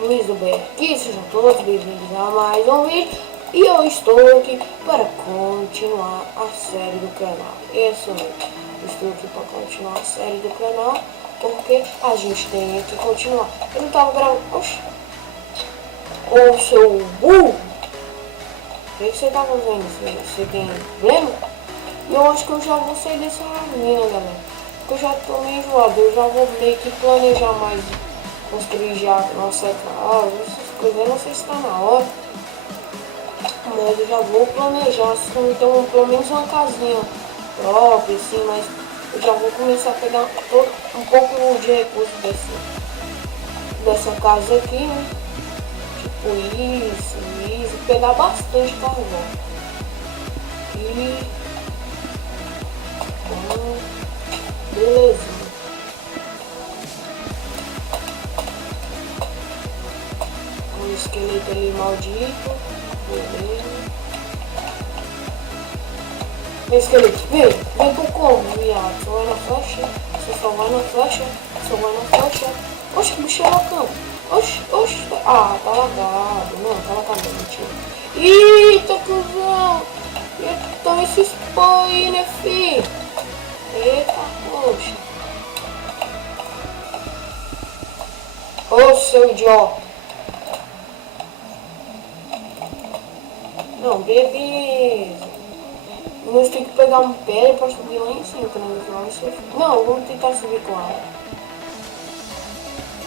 Luiz do BR aqui, sejam todos bem-vindos a mais um vídeo. E eu estou aqui para continuar a série do canal. Isso mesmo, estou aqui para continuar a série do canal, porque a gente tem que continuar. Eu não tava gravando... Oxi! Ô seu burro! O que você tá fazendo? Você tem problema? E eu acho que eu já vou sair dessa mina, galera. Porque eu já tô meio enjoado, eu já vou meio que planejar mais, construir já a nossa casa, essas coisas. Eu não sei se tá na hora, mas eu já vou planejar, assim, então pelo menos uma casinha própria, assim, mas eu já vou começar a pegar um pouco de recurso dessa casa aqui, né? Tipo isso, pegar bastante carvão. E... beleza. Um esqueleto ali maldito. Beleza. Esqueleto, vem pro como, viado. Só vai na flecha. Só vai na flecha. Só vai na flecha. Oxe, que bicho é loucão. Oxe. Ah, tá lagado. Não, tá lagado, mentira. Eita, cuzão. Então esse spam aí, né, filho? Eita, poxa. Ô, seu idiota. Não, beleza. Nós temos que pegar um pé pra subir lá em cima, não, vamos tentar subir com ela.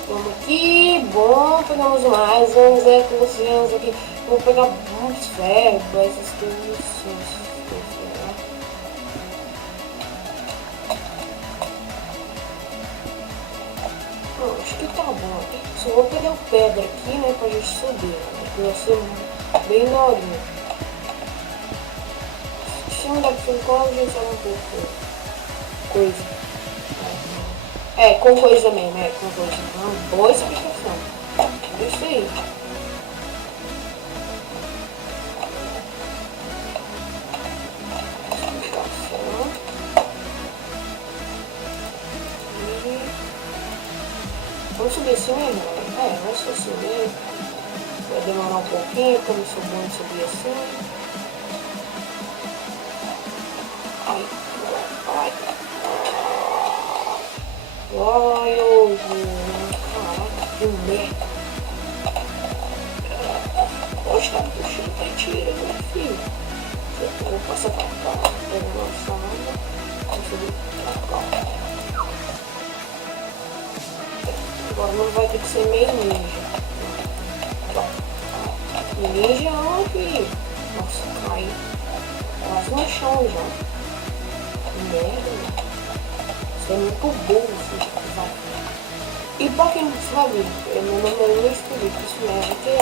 Vamos aqui, bom, pegamos mais, vamos ver com vocês aqui. Vou pegar muitos ferros, essas coisas. Acho que tá bom. Só vou pegar o pedra aqui, né, pra gente subir, né, que vai ser bem daorinha. Se não dá pra fazer com a gente sabe um pouco coisa. É, com coisa mesmo, com coisa. Uma boa explicação. É isso aí. Explicação. Vamos subir assim mesmo? Vamos subir assim mesmo. Vai demorar um pouquinho, porque eu não sou bom de subir assim. Ai. Ai, ô, caraca, que merda. Poxa, tá puxando, tá tirando, meu filho. Eu vou passar pra cá, pega a nossa água. Vou subir pra cá. Agora não vai ter que ser meio ninja. Ninja não, filho. Nossa, cai quase no chão já. Merda, você é muito burro, filho. Vai. E pra quem não sabe, meu nome é Luiz Felipe, isso mesmo. Tem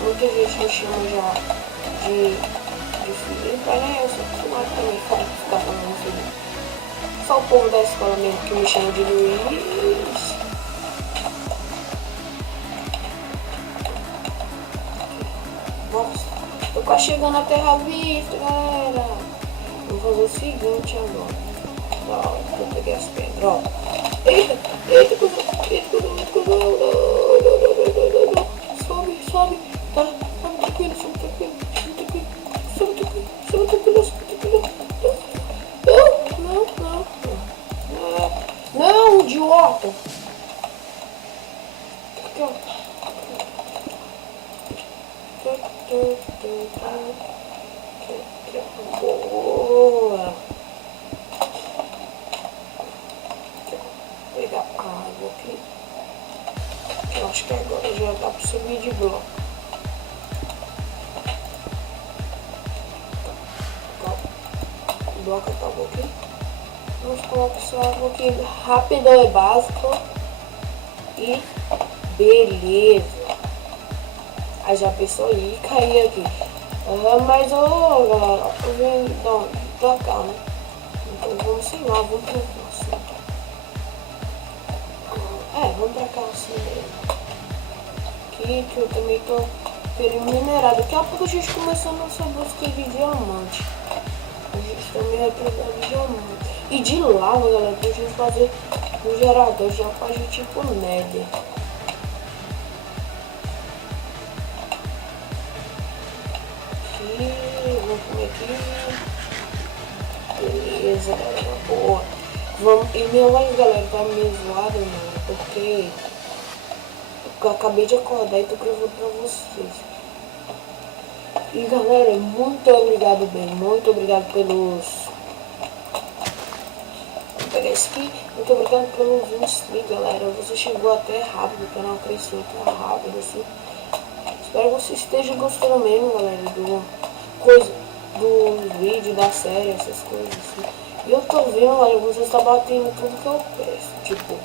muita gente me chama já de Felipe, né? Eu sou acostumado também a ficar falando Felipe. Só o povo da escola mesmo que me chama de Luiz. Nossa, tô quase chegando na Terra Vista, galera. Vou fazer o seguinte agora. Ó, eu peguei as pedras, ó. Eita, cuzão. Sobe. Tá, sobe tranquilo. Não, idiota. Aqui, ó. Boa. Vou pegar a água aqui. Eu acho que agora já dá pra subir de bloco. O bloco tá bom aqui. Vamos colocar essa água aqui rapidão, é básico. E beleza. Aí já pensou aí cair aqui. Mas galera, eu vim pra cá, né? Então vamos sei lá, vamos pra cá assim. Vamos pra cá assim mesmo. Aqui que eu também tô querendo minerar. Daqui a pouco a gente começa a nossa busca de diamante. A gente também vai precisar de diamante. E de lava, galera, pra gente fazer um gerador já pra gente ir pro Nether. aqui, vamos comer aqui. Beleza, galera, boa. Vamos, e minha voz, galera, tá meio zoada, mano, porque eu acabei de acordar e tô gravando pra vocês. E galera, muito obrigado bem, muito obrigado pelos... Vou pegar esse aqui. Muito obrigado pelos 20 inscritos, galera. Você chegou até rápido, o canal cresceu até rápido, assim. Espero que você esteja gostando mesmo, galera, do vídeo, da série, essas coisas assim. E eu tô vendo, galera, você está batendo tudo que eu peço. Tipo,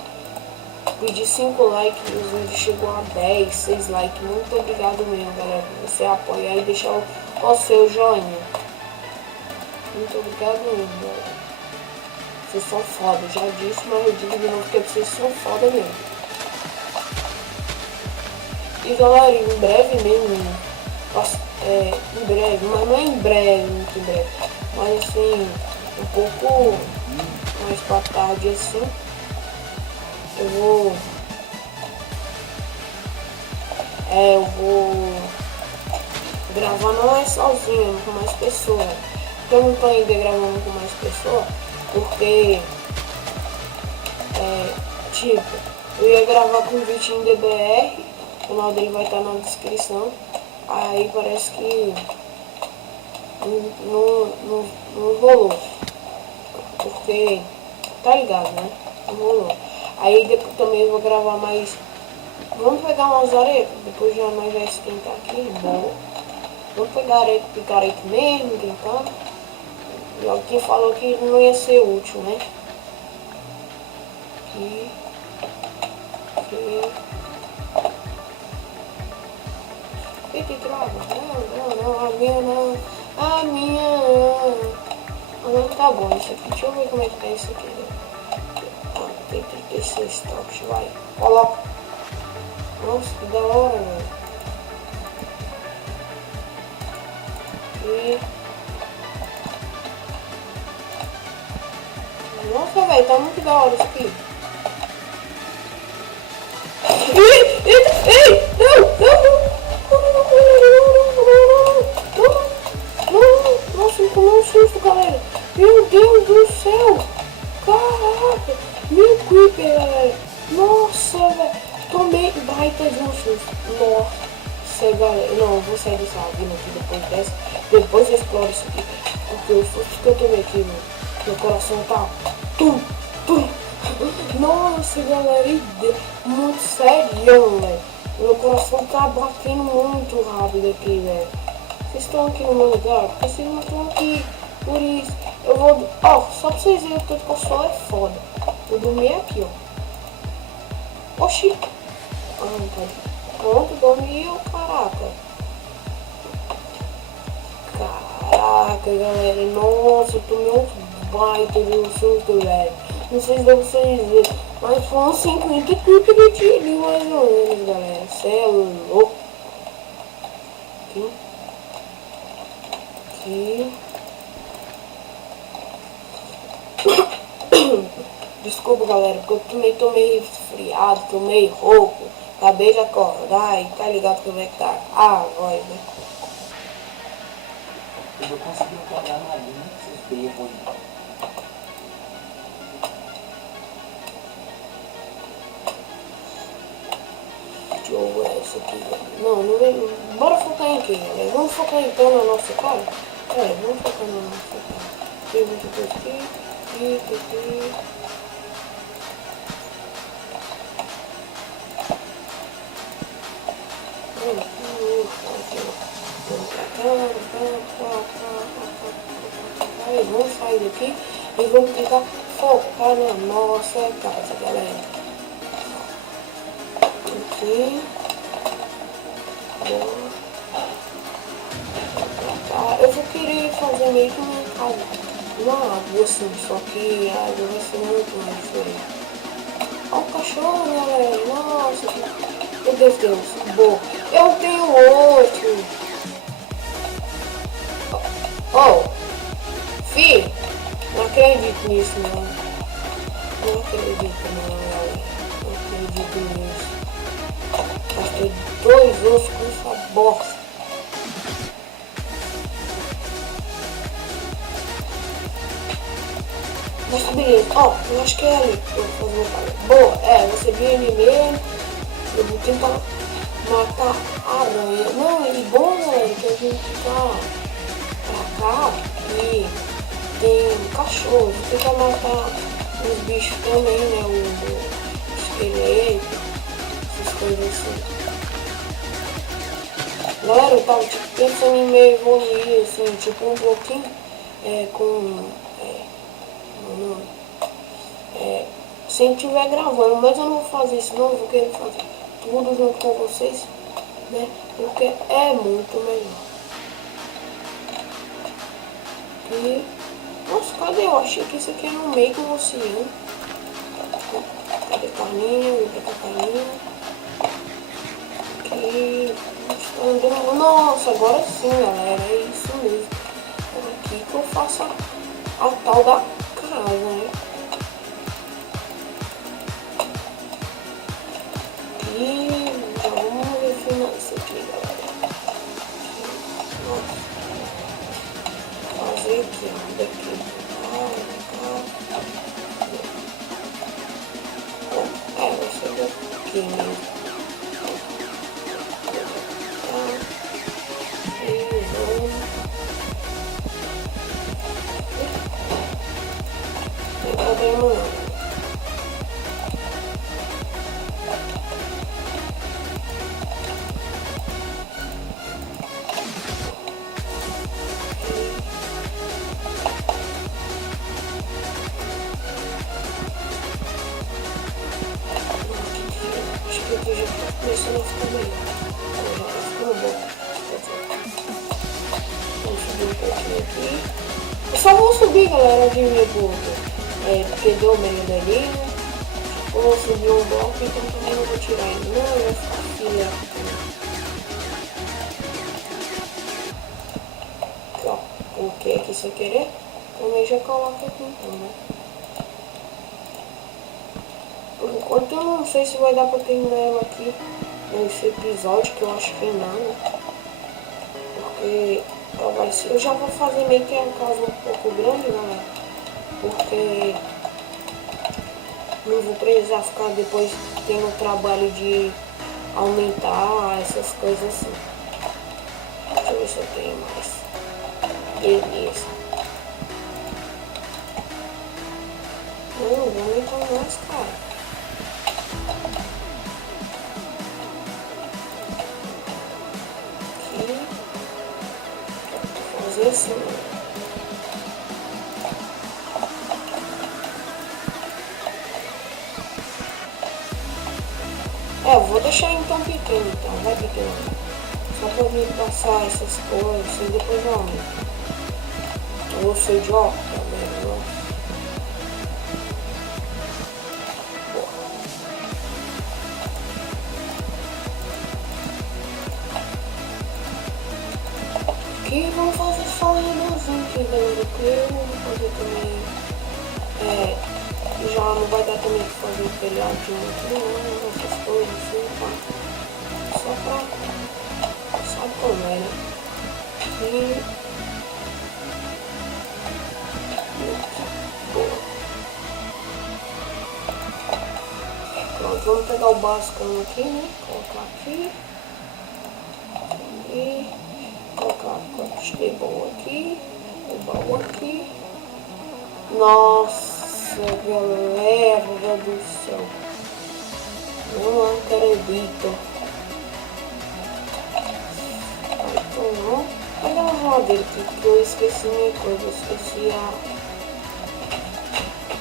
pedi 5 likes e os vídeos chegou a 10, 6 likes. Muito obrigado mesmo, galera, por você apoiar e deixar o seu joinha. Muito obrigado mesmo, galera. Vocês são foda, já disse, mas eu digo de novo que vocês são foda mesmo. E galera, em breve mesmo, em breve, mas não é em breve, muito em breve, mas assim, um pouco mais pra tarde assim, eu vou gravar, não é sozinho, com mais pessoas. Eu não tô ainda gravando com mais pessoas, porque, tipo, eu ia gravar com o Vitinho DBR, o canal dele vai estar na descrição. Aí parece que não rolou, porque, tá ligado, né? Não rolou. Aí depois também eu vou gravar mais. Vamos pegar umas arepas, depois já nós vai esquentar aqui, bom. Vamos pegar areia, picar areia mesmo, então. E alguém falou que não ia ser útil, né? Aqui. Que trava? Não, a minha não. A minha não. Não, tá bom isso aqui. Deixa eu ver como é que tá isso aqui. Ah, tem 36 toques, vai. Coloca. Nossa, que da hora, velho. E... Nossa, velho, tá muito da hora isso aqui. Ei, não, nossa, me tomou um susto, galera. Meu Deus do céu. Caraca, meu creeper, galera. Nossa, velho, tomei baita de um susto. Nossa, galera, não, vou sair dessa ravina aqui depois eu exploro isso aqui, porque o susto que eu tomei aqui, meu coração tá nossa, galera, muito sério, velho. Meu coração tá batendo muito rápido aqui, velho. Vocês estão aqui no meu lugar? Porque vocês não estão aqui. Por isso, eu vou... Ó, só pra vocês verem o tanto que o sol é foda. Vou dormir aqui, ó. Oxi. Ah, não pode. Pronto, dormiu, caraca. Caraca, galera. Nossa, eu tomei um baita de um susto, velho. Não sei se deu pra vocês verem, mas foram 50 clipes que eu tirei mais ou menos, galera. Cê é louco. Aqui. Desculpa, galera, porque eu também tô meio resfriado, tô meio rouco. Acabei de acordar e tá ligado como é que tá a voz, né? Eu vou conseguir acordar na linha, vocês berram. Deixa eu ver essa aqui. Não vem. Bora focar em quem, galera? Vamos focar então na nossa cara? Vamos focar na nossa cara. Tem muita coisa aqui. Aí, vamos sair daqui e vamos tentar focar na nossa casa, galera. Aqui. Eu vou querer fazer meio que uma casa, uma água assim, só que a água vai ser muito mais diferente. Olha o cachorro, galera. Nossa, meu Deus, boa. Eu tenho outro. Fi, não acredito nisso, não. Não acredito, não, galera. Não acredito nisso. Gastei 2 ossos com essa bosta. Mas beleza, ó, eu acho que é ali que eu vou fazer o cara. Boa, você viu ele mesmo. Eu vou tentar matar a aranha. Não, ele bom, galera, que a gente tá pra cá e tem cachorro. Vou tentar matar os bichos também, né? O esqueleto, essas coisas assim. Galera, eu tava tipo, pensando em meio evoluir, assim, tipo um pouquinho se estiver gravando, mas eu não vou fazer isso não, eu vou querer fazer tudo junto com vocês, né? Porque é muito melhor. E, nossa, cadê? Eu achei que isso aqui era no meio do oceano. Cadê carninha? Vem pra cá, carninha. Aqui, está andando. Nossa, agora sim, galera, é isso mesmo. É aqui que eu faço a tal da casa, né? E já vamos refinar isso aqui, galera. Nossa. Fazer aqui, ó, daqui. Vai ser daqui mesmo. Acho que aqui já tá começando a ficar melhor. Já tá ficando bom. Vamos subir um pouquinho aqui. Eu só vou subir, galera, de medo, porque deu meio dali, né? Eu vou subir um bloco, então também não vou tirar ainda. Não, vai ficar filha. Aqui, ó. Coloquei aqui sem querer. Também já coloco aqui então, né? Por enquanto eu não sei se vai dar pra terminar ela aqui nesse episódio, que eu acho que não, né? Porque ela vai ser... Eu já vou fazer meio que a casa um pouco grande, galera. Porque não vou precisar ficar depois tendo o trabalho de aumentar essas coisas assim. Deixa eu ver se eu tenho mais. Beleza. Não vou aumentar mais, cara. Fazer assim. Eu vou deixar então pequeno, então, vai pequeno. Só pra mim passar essas coisas e depois eu aumento. Eu vou ser idiota também, né? Aqui vamos fazer só um redondinho aqui, galera, porque eu vou fazer também, já não vai dar também pra fazer o telhadinho aqui, não, essas coisas assim, tá? Só pra, sabe como é, né? E boa. Pronto, vamos pegar o básico aqui, né? Colocar aqui. E colocar a boa aqui, o baú aqui. Nossa, galera do céu, não acredito. Então vamos pegar uma geladeira aqui, que eu esqueci minha coisa, eu esqueci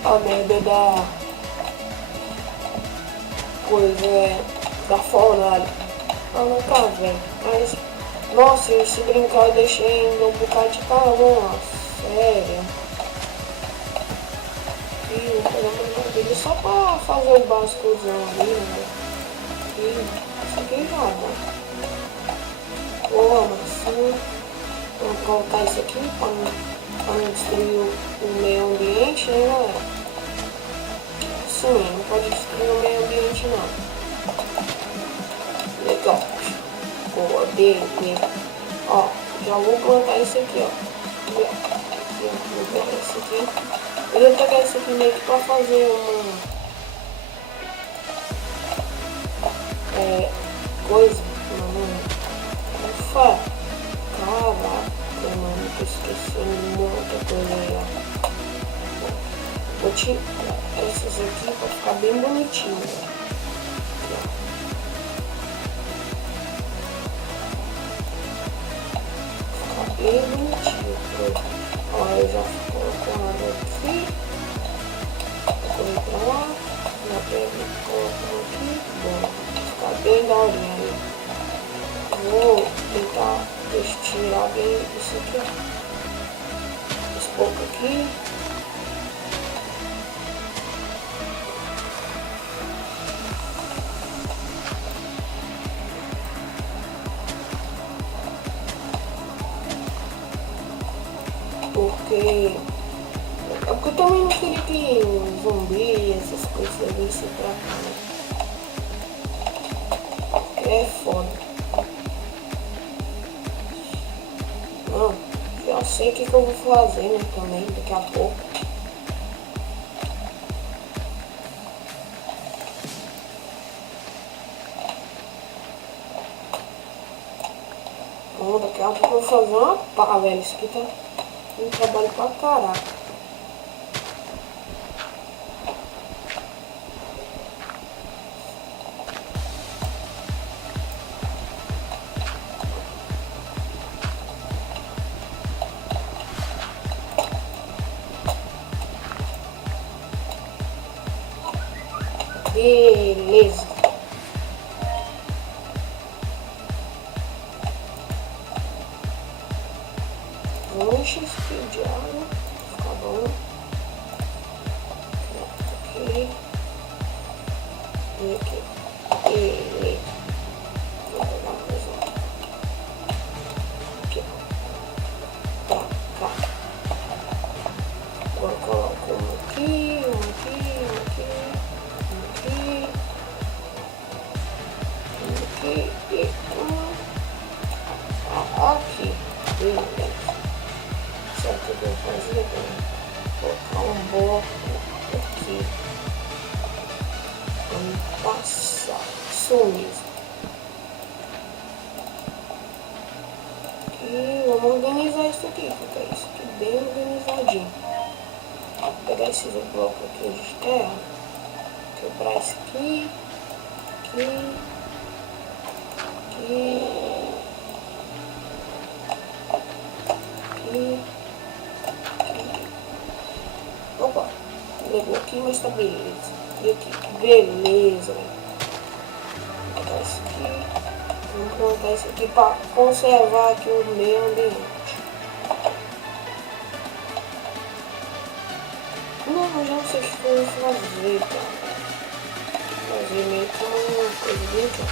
a merda da coisa, da fornalha. Ah, não tá vendo, mas nossa, se brincar eu deixei ainda um bocado de carvão, sério. E vou pegar uma geladeira só pra fazer o básicozão ali, né? E isso aqui já dá. Boa, assim. Vamos colocar isso aqui pra não destruir o meio ambiente, né, galera? Sim, não pode destruir o meio ambiente não. Legal. Boa, beleza. Ó, já vou plantar isso aqui, ó. Vou pegar isso aqui. Eu vou pegar esse aqui meio que pra fazer uma coisa, mano. Caraca, mano, tô esquecendo muita coisa aí, ó. Vou tirar essas aqui pra ficar bem bonitinho, né? Ficar bem bonitinho. Ó, eu já coloco água aqui. Vou pra lá. Já pego e coloco aqui. Bom, ficar bem daorinha aí. Vou tentar tirar bem isso aqui, ó. Esse pouco aqui. Porque eu também não queria que zumbi, essas coisas vissem pra cá, né? É foda. Não, já sei o que eu vou fazer, né, também, daqui a pouco. Bom, daqui a pouco eu vou fazer uma pá, velho. Isso aqui tá um trabalho pra caraca. Beleza. Vamos encher isso aqui de água. Fica bom. Aqui. E aqui. Beleza. Vou pegar mais um. Aqui. Pra cá. Agora coloco um aqui, um aqui, um aqui. Aqui e aqui, beleza. Sabe o que eu vou fazer? Vou colocar um bloco aqui. Vamos passar, isso mesmo. E vamos organizar isso aqui, fica isso aqui bem organizadinho. Vou pegar esses blocos aqui de terra, quebrar isso aqui. Aqui. Opa, levou aqui, mas tá beleza. E aqui, beleza. Vou botar isso aqui. Vamos plantar isso aqui para conservar aqui o meio ambiente. Não, eu já sei o que eu vou fazer, cara. Fazer meio que uma coisinha aqui.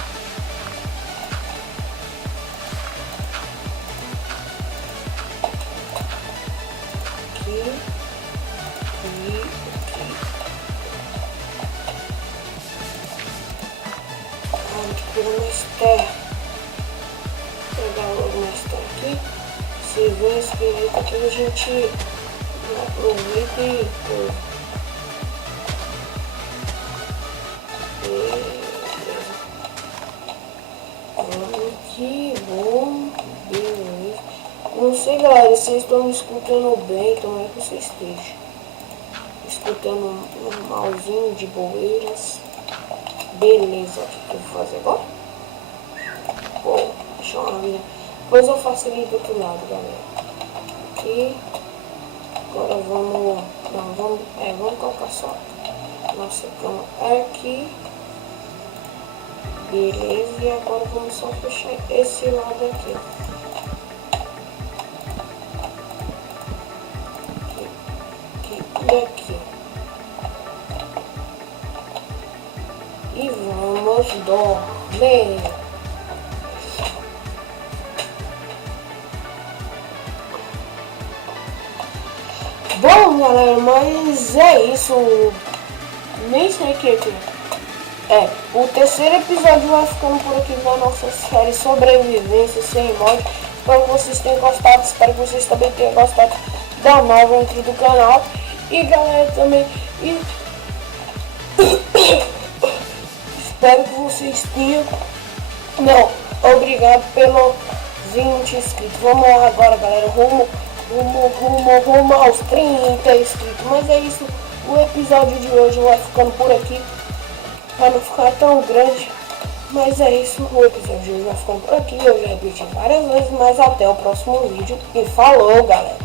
Pegar mais terra. Pegar logo mais terra aqui. Se vê esse direito aqui, a gente aproveita e coisa. Beleza. Vamos aqui, bom. Beleza. Não sei, galera, vocês estão me escutando bem, tomara que vocês estejam escutando normalzinho, de boeiras. Beleza, o que eu vou fazer agora? Bom, deixa eu ver. Depois eu faço ali do outro lado, galera. Aqui. Agora vamos. Não, vamos colocar só. Nossa cama aqui. Beleza, e agora vamos só fechar esse lado aqui. Aqui e aqui. E vamos dormir. Bom, galera, mas é isso. Nem sei o que é. O terceiro episódio vai ficando por aqui na nossa série Sobrevivência Sem Morte. Espero que vocês tenham gostado. Espero que vocês também tenham gostado da nova intro do canal. E galera também, espero que vocês tenham. Não, obrigado pelo 20 inscritos. Vamos lá agora, galera. Rumo aos 30 inscritos. Mas é isso. O episódio de hoje vai ficando por aqui. Pra não ficar tão grande. Mas é isso. O episódio de hoje vai ficando por aqui. Eu já repeti várias vezes. Mas até o próximo vídeo. E falou, galera.